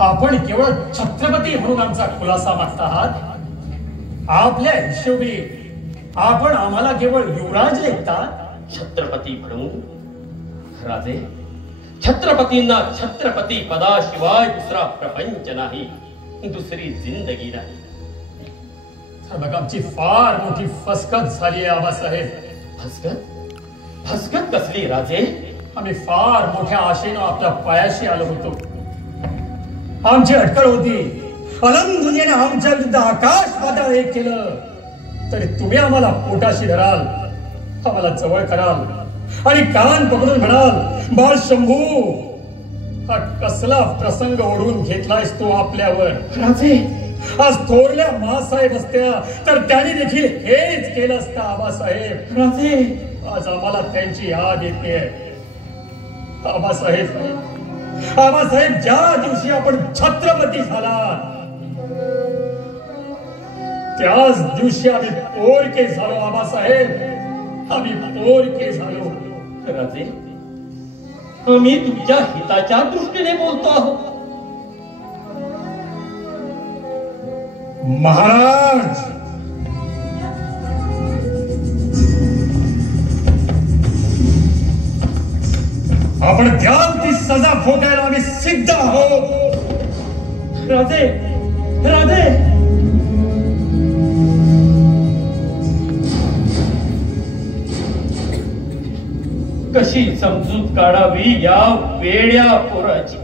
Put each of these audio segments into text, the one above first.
आपण केवळ छत्रपती म्हणून आमचा खुलासा मागता आहात? आपल्या हिशोबी आपण आम्हाला केवळ युवराज लेखतात? छत्रपती म्हणून राजे, छत्रपतींना छत्रपती पदाशिवाय दुसरा प्रपंच नाही, दुसरी जिंदगी नाही. मग आमची फार मोठी फसगत झाली आहे आबासाहेब. फसगत? फसगत कसली राजे? आम्ही फार मोठ्या आशेनं आपल्या पायाशी आलो होतो. आमची अटकळ होती, अलम दुनियेने आमच्या विरुद्ध आकाश पाताळ एक केलं तरी तुम्ही आम्हाला पोटाशी धराल, आम्हाला जवळ कराल आणि कान पकडून म्हणाल, बाळ शंभू, हा कसला प्रसंग ओढून घेतलायस तू आपल्यावर. राजे, आज थोरल्या मासाहेब असत्या तर त्यांनी देखील हेच केलं असतं आबासाहेब. राजे, आज आम्हाला त्यांची याद येते. आबासाहेब, आबासाहेब, ज्या दिवशी आपण छत्रपती झाला त्याच दिवशी आम्ही पोरके झालो. आबासाहेब, आम्ही पोरके झालो. राजे, आम्ही तुमच्या हिताच्या दृष्टीने बोलतो आहोत. महाराज, आपण द्याल ती सजा भोगायला आम्ही सिद्ध आहोत. राजे, राजे, कशी समजूत काढावी या वेड्या पोराची.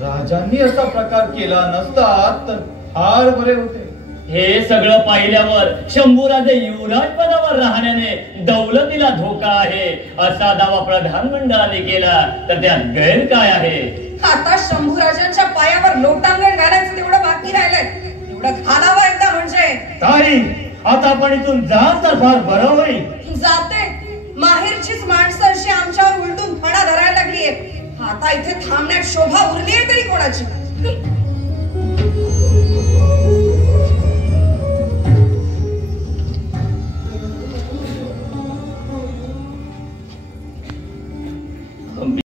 राजांनी असा प्रकार केला नसता तर फार बरे होते. हे सगळं पाहिल्यावर शंभूराजे युवराज पदावर राहण्याने दौलतीला धोका आहे असा दावा प्रधानमंडळाने केला तर त्यात गैर काय आहे? आता शंभूराजांच्या पायावर लोटांगण घालायचं तेवढं बाकी राहिलंय. तेवढं घालावं एकदा म्हणजे. ताई, आता आपण इथून जा तर फार बरं होईल. जाते. माहेरचीच माणसं अशी आमच्यावर उलटून फणा धरायला लागलीये. आता इथे थांबण्यात शोभा उरलीये तरी कोणाची?